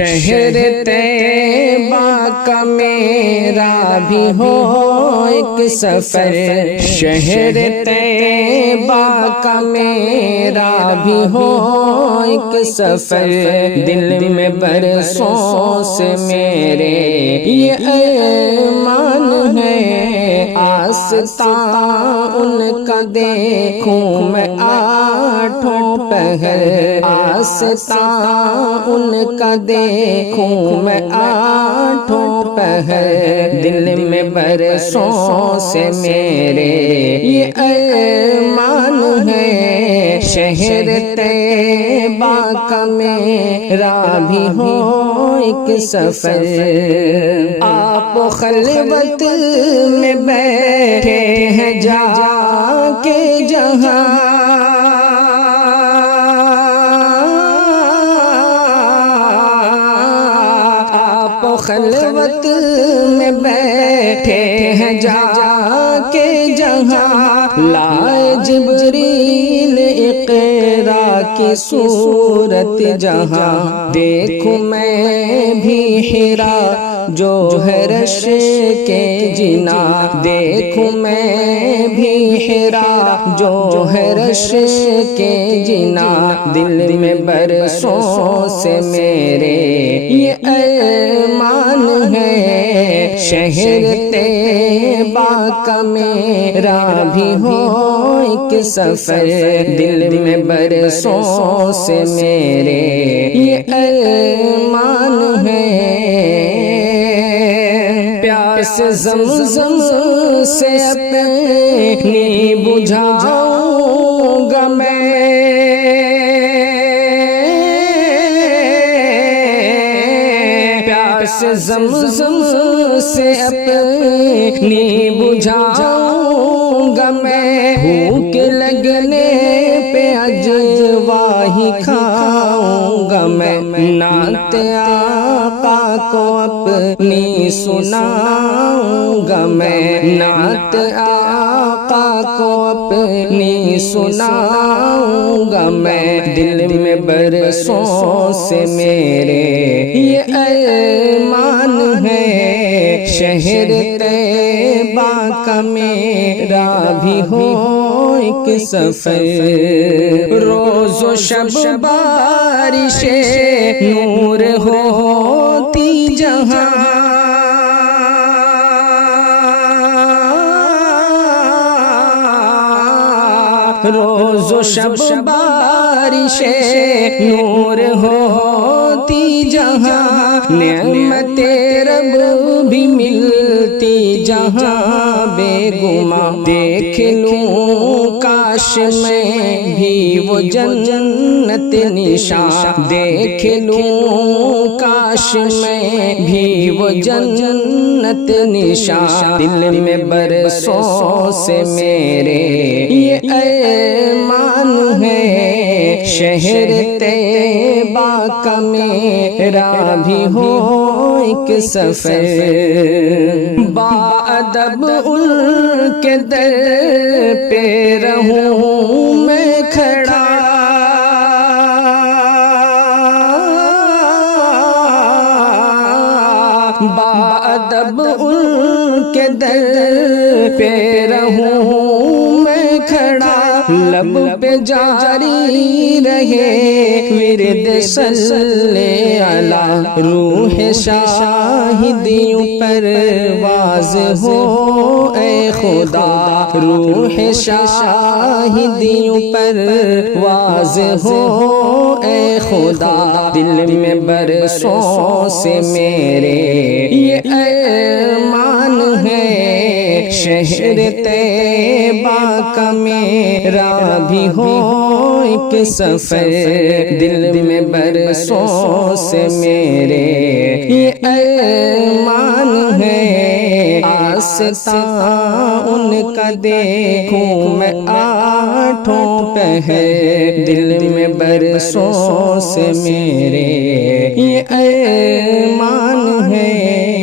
شہر طیبہ کا میرا بھی ہو ایک سفر، شہر طیبہ کا میرا بھی ہو ایک سفر، دل میں برسوں سے میرے یہ ارمان ہے، آستاں ان کا دیکھوں میں آٹھوں پہر، آستاں ان کا دیکھوں میں آٹھوں پہر، دل میں برسوں سے میرے یہ ارمان ہے، شہر طیبہ کا میرا بھی ہو ایک سفر۔ آپ خلوت میں بیٹھے ہیں جا کے جہاں، آپ خلوت میں بیٹھے ہیں جا کے جہاں، لائے جبریل اقرا کی صورت جہاں، دیکھوں میں بھی حرا جو ہے رش کے جنا، دیکھوں میں بھی حرا جو ہے رش کے جنا، دل میں برسوں سے میرے یہ ارمان ہے، شہر طیبہ کا میرا بھی ہو ایک سفر، دل میں برسوں سے میرے یہ ارمان ہے، پیاس زمزم سے اپنی بجھاؤں گا میں، پیاس زمزم سے اپنی بجھاؤں گا میں، بھوک لگنے پہ اجوا ہی کھاؤں گا میں، نعت آقا کو اپنی سناؤں گا میں، نعت آقا کو اپنی سناؤں گا میں، دل میں برسوں سے میرے یہ ارمان ہے، شہر طیبہ کا میرا بھی ہو ایک سفر، روز و شب بارش نور ہوتی جہاں، روز و شب بارش نور ہوتی جہاں، نعمت رب بھی ملتی جہاں بے گماں، دیکھ لوں کاش میں بھی وہ جنت نشان، دیکھ لوں کاش میں بھی وہ جنت نشان، دل میں برسوں سے میرے یہ ارمان ہے، شہر طیبہ کا میرا بھی ہو ایک سفر، باادب ان کے در پہ رہوں میں کھڑا، باادب ان کے در پہ رہوں میں کھڑا، لب پہ جاری رہے ورد صلی علی، روح شاہدیوں پر واز ہو اے خدا، روح شاہدیوں پر واز ہو اے خدا، دل میں برسوں سے میرے یہ ارمان ہے، شہر طیبہ کا میرا بھی ہو ایک سفر، دل میں برسوں سے میرے یہ ارمان ہے، آستاں ان کا دیکھوں میں آٹھوں پہر، دل میں برسوں سے میرے یہ ارمان ہے۔